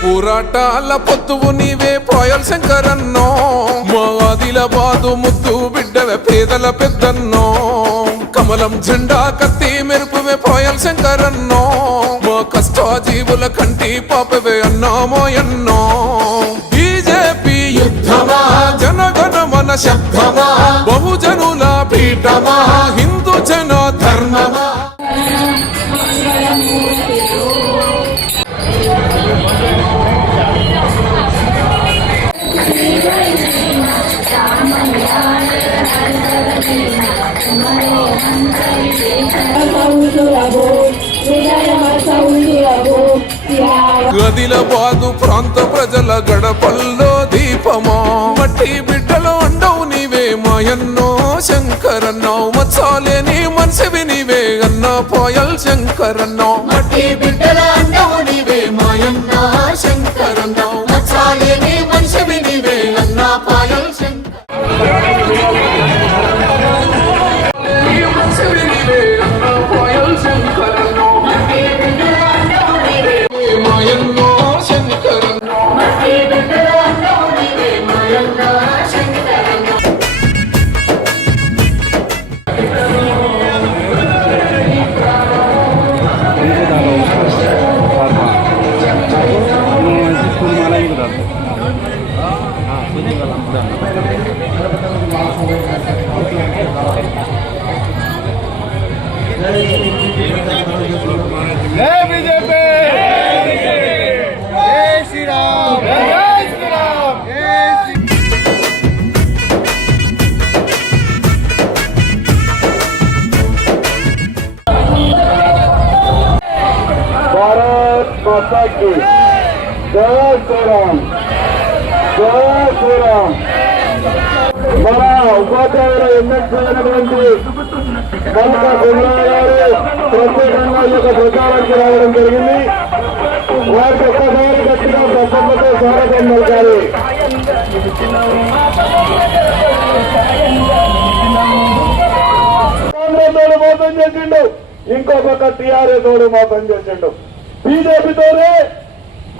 పోరాటాల పొత్తువు నీవే పోయల్ శంకరన్నో, మా ఆదిలాబాదు ముద్దు బిడ్డవే పేదల పెద్దన్నో. కమలం జెండా కత్తి మెరుపువే పోయల్ శంకరన్నో, మా కష్టాజీవుల కంటి పాపవే అన్నామోయన్నో. బీజేపీ యుద్ధమా జనగణ మన శబ్దమా, బహుజనుల పీఠమా హిందూ జన ధర్మమా. ఆదిలాబాదు ప్రాంత ప్రజల గడపల్లో దీపమా, మట్టి బిడ్డలో అండవు నీవే మాయన్నో శంకరన్నో. మత్సాలేని మనసివి నీవే అన్న పోయల్ శంకరన్నో, మట్టి బిడ్డల అండవు నీవే మాయన్నో శంకరన్నో. మత్సాలేని మనసివి నీవే అన్న పోయల్ भारत माता की जय श्री राम, जय श्री राम. మన ఉపాధ్యాయుల ఎమ్మెల్సీ అయినటువంటి కనక గుండ్రాల గారు ప్రత్యేకంగా ఈ యొక్క ప్రచారానికి రావడం జరిగింది. వారికి ఒక్కసారి గట్టిగా ప్రసన్నతో స్వాగతం పలికారు. కాంగ్రెస్ తోడు మోసం చేసిండు, ఇంకొక టీఆర్ఎస్ తోడు మోసం చేసిండు. బీజేపీతోనే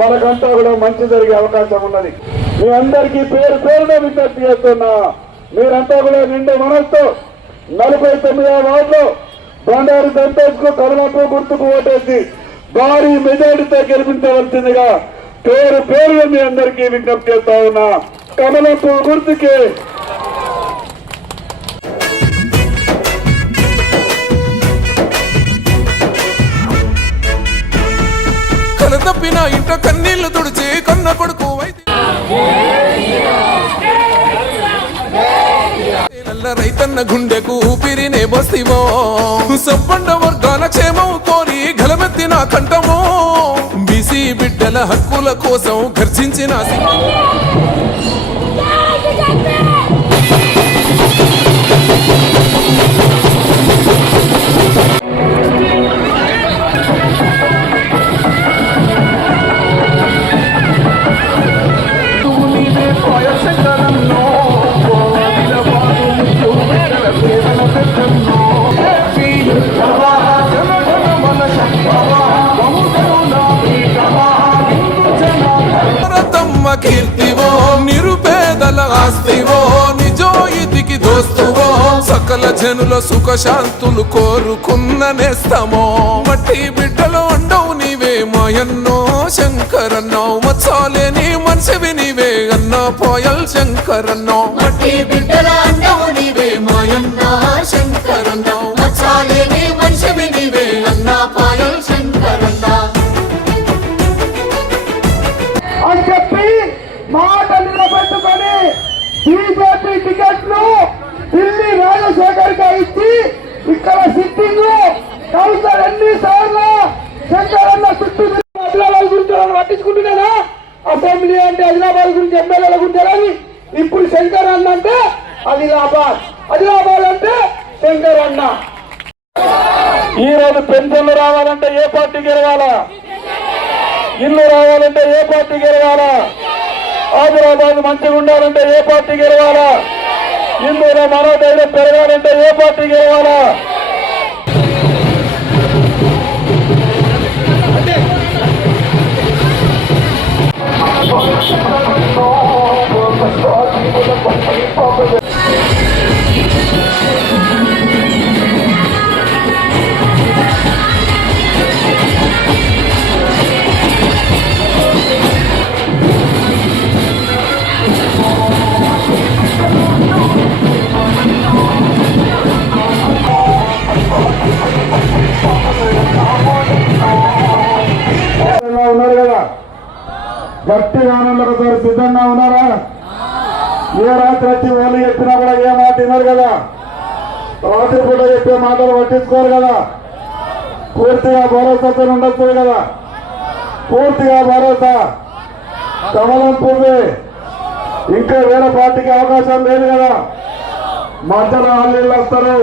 మనకంతా కూడా మంచి జరిగే అవకాశం ఉన్నది. మీ అందరికీ పేరు పేరున విజ్ఞప్తి చేస్తున్నా, మీరంతా కూడా నిండు మనస్తో 49వ వార్డులో బండారు సంతోష్ కు కమలపు గుర్తుకు ఓటేసి భారీ మెజారిటీతో గెలిపించవలసిందిగా పేరు పేరున మీ అందరికీ విజ్ఞప్తి చేస్తా ఉన్నా. కమలపు గుర్తుకి తప్పిన ఇంట కన్నీళ్లు తుడిచి కన్న కొడుకు రైతన్న గుండెకు ఊపిరినే బస్తివో. సబ్బండ వర్గాల క్షేమం కోరి గలమెత్తిన కంఠమో, బీసీ బిడ్డల హక్కుల కోసం గర్జించిన కీర్తివో, నిరుపేదల ఆస్తివో, నిజోయితికి దోస్తువో, సకల జనుల సుఖ శాంతులు కోరుకున్న నేస్తమో. మట్టి బిడ్డలో అండవు నీవే మాయన్నో శంకరన్నో, మత్సాలేని మనసివి నీవే అన్న పోయల్ శంకరన్నో. మట్టి బిడ్డల అండవు నీవే మాయన్నో శంకరన్నో. మత్సాలేని మనసివి నీవే అన్న పోయల్ శంకరన్నో అని చెప్పి మాట నిలబెట్టుకొని బీజేపీ టికెట్లు ఢిల్లీ రాజశేఖర్ గా ఇచ్చి ఇక్కడ సిట్టింగ్ కౌన్సిలర్ ఎన్నిసార్లు శంకరన్న చుట్టూ ఆదిలాబాద్ గురించి పట్టించుకుంటున్నారా? అసెంబ్లీ అంటే ఆదిలాబాద్ గురించి ఎమ్మెల్యేల గురించి. ఇప్పుడు శంకర్ అన్న అంటే ఆదిలాబాద్, ఆదిలాబాద్ అంటే శంకర్ అన్న. ఈ రోజు పెన్షన్లు రావాలంటే ఏ పార్టీ గెలవాలా? ఇల్లు రావాలంటే ఏ పార్టీ గెలవాలా? ఆదిలాబాద్ మంచిగా ఉండాలంటే ఏ పార్టీ గెలవాలా? ఇందులో మనోధైర్యం పెరగాలంటే ఏ పార్టీ గెలవాలా? గట్టిగా ఆనందం సిద్ధంగా ఉన్నారా? ఏ రాత్రి వచ్చి వాళ్ళు చెప్పినా కూడా ఏ మాట విన్నారు కదా, రాత్రి పూట చెప్పే మాటలు పట్టించుకోరు కదా, పూర్తిగా భరోసాతో ఉండొచ్చు కదా, పూర్తిగా భరోసా కమలం పువ్వే, ఇంకా వేరే పార్టీకి అవకాశం లేదు కదా. మధ్యలో వాళ్ళు వస్తారు,